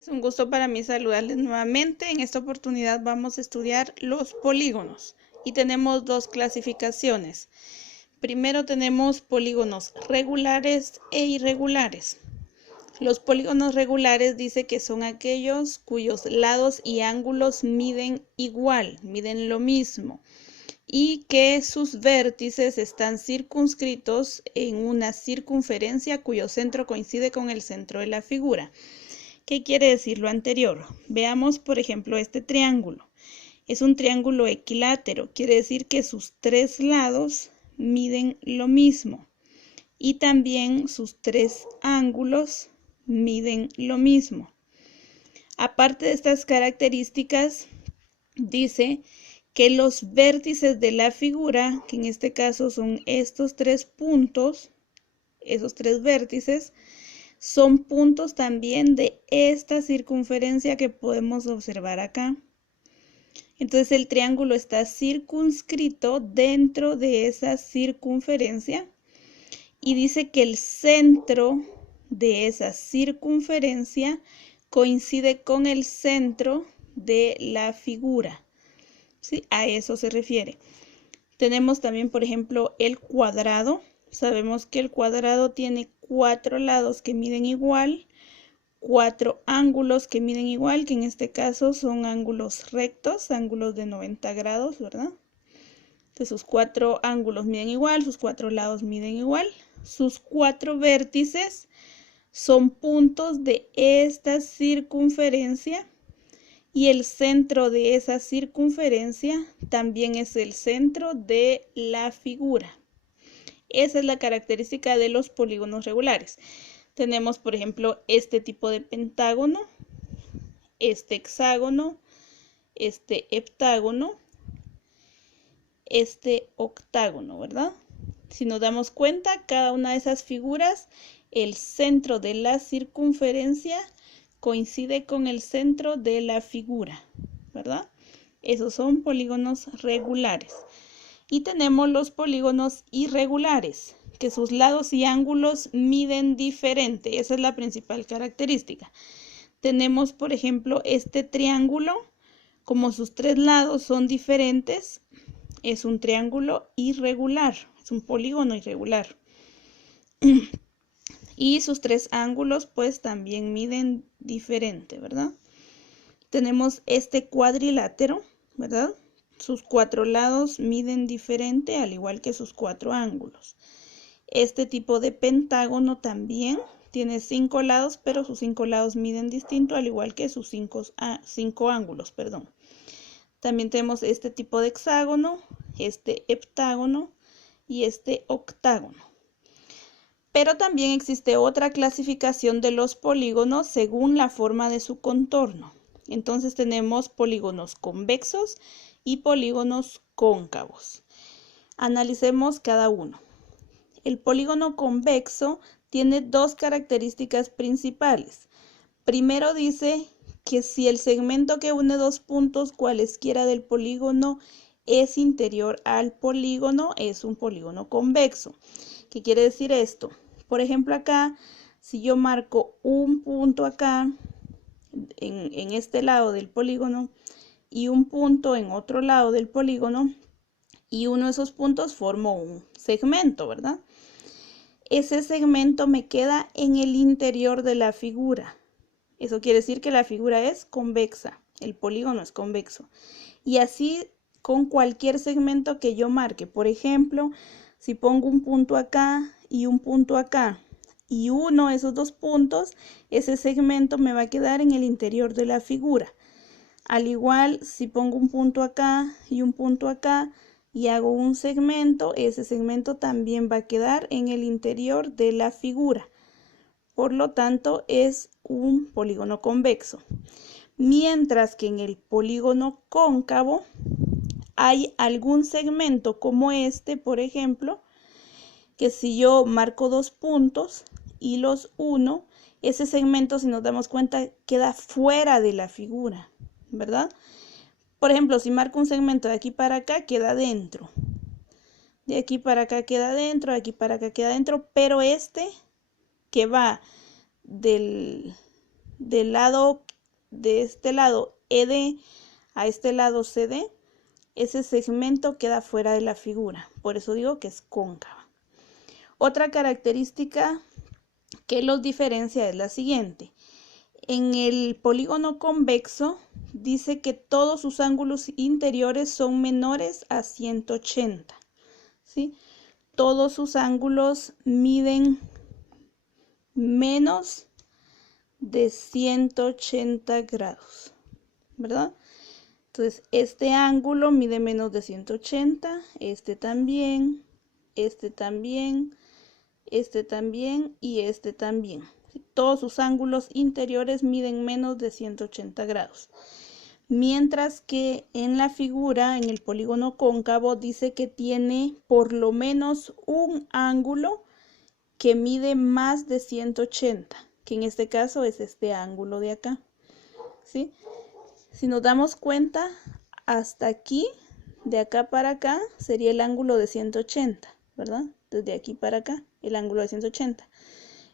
Es un gusto para mí saludarles nuevamente. En esta oportunidad vamos a estudiar los polígonos y tenemos dos clasificaciones. Primero tenemos polígonos regulares e irregulares. Los polígonos regulares dice que son aquellos cuyos lados y ángulos miden igual, miden lo mismo, y que sus vértices están circunscritos en una circunferencia cuyo centro coincide con el centro de la figura. ¿Qué quiere decir lo anterior? Veamos, por ejemplo, este triángulo. Es un triángulo equilátero, quiere decir que sus tres lados miden lo mismo y también sus tres ángulos miden lo mismo. Aparte de estas características, dice que los vértices de la figura, que en este caso son estos tres puntos, esos tres vértices, son puntos también de esta circunferencia que podemos observar acá. Entonces el triángulo está circunscrito dentro de esa circunferencia y dice que el centro de esa circunferencia coincide con el centro de la figura. ¿Sí? A eso se refiere. Tenemos también, por ejemplo, el cuadrado. Sabemos que el cuadrado tiene 4 lados que miden igual, 4 ángulos que miden igual, que en este caso son ángulos rectos, ángulos de 90 grados, ¿verdad? Entonces sus 4 ángulos miden igual, sus 4 lados miden igual. Sus 4 vértices son puntos de esta circunferencia y el centro de esa circunferencia también es el centro de la figura. Esa es la característica de los polígonos regulares. Tenemos, por ejemplo, este tipo de pentágono, este hexágono, este heptágono, este octágono, ¿verdad? Si nos damos cuenta, cada una de esas figuras, el centro de la circunferencia coincide con el centro de la figura, ¿verdad? Esos son polígonos regulares. Y tenemos los polígonos irregulares, que sus lados y ángulos miden diferente. Esa es la principal característica. Tenemos, por ejemplo, este triángulo, como sus tres lados son diferentes, es un triángulo irregular, es un polígono irregular. Y sus tres ángulos, pues, también miden diferente, ¿verdad? Tenemos este cuadrilátero, ¿verdad? Sus 4 lados miden diferente, al igual que sus 4 ángulos. Este tipo de pentágono también tiene 5 lados, pero sus 5 lados miden distinto, al igual que sus 5 ángulos, perdón. También tenemos este tipo de hexágono, este heptágono y este octágono. Pero también existe otra clasificación de los polígonos según la forma de su contorno. Entonces tenemos polígonos convexos y polígonos cóncavos. Analicemos cada uno. El polígono convexo tiene dos características principales. Primero dice que si el segmento que une dos puntos cualesquiera del polígono es interior al polígono, es un polígono convexo. ¿Qué quiere decir esto? Por ejemplo, acá, si yo marco un punto acá, en este lado del polígono, y un punto en otro lado del polígono, y uno de esos puntos formo un segmento, ¿verdad? Ese segmento me queda en el interior de la figura. Eso quiere decir que la figura es convexa, el polígono es convexo. Y así con cualquier segmento que yo marque. Por ejemplo, si pongo un punto acá y un punto acá, y uno de esos dos puntos, ese segmento me va a quedar en el interior de la figura. Al igual, si pongo un punto acá y un punto acá y hago un segmento, ese segmento también va a quedar en el interior de la figura. Por lo tanto, es un polígono convexo. Mientras que en el polígono cóncavo hay algún segmento como este, por ejemplo, que si yo marco dos puntos y los uno, ese segmento, si nos damos cuenta, queda fuera de la figura, ¿verdad? Por ejemplo, si marco un segmento de aquí para acá, queda dentro. De aquí para acá queda dentro, de aquí para acá queda dentro, pero este que va del lado de este lado ED a este lado CD, ese segmento queda fuera de la figura. Por eso digo que es cóncava. Otra característica que los diferencia es la siguiente. En el polígono convexo dice que todos sus ángulos interiores son menores a 180. ¿Sí? Todos sus ángulos miden menos de 180 grados, ¿verdad? Entonces, este ángulo mide menos de 180, este también, este también, este también y este también. Todos sus ángulos interiores miden menos de 180 grados. Mientras que en la figura, en el polígono cóncavo, dice que tiene por lo menos un ángulo que mide más de 180, que en este caso es este ángulo de acá. ¿Sí? Si nos damos cuenta, hasta aquí, de acá para acá, sería el ángulo de 180, ¿verdad? Desde aquí para acá, el ángulo de 180.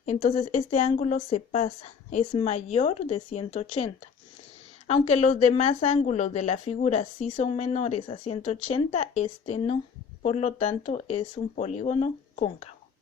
Entonces, este ángulo se pasa, es mayor de 180. Aunque los demás ángulos de la figura sí son menores a 180, este no. Por lo tanto, es un polígono cóncavo.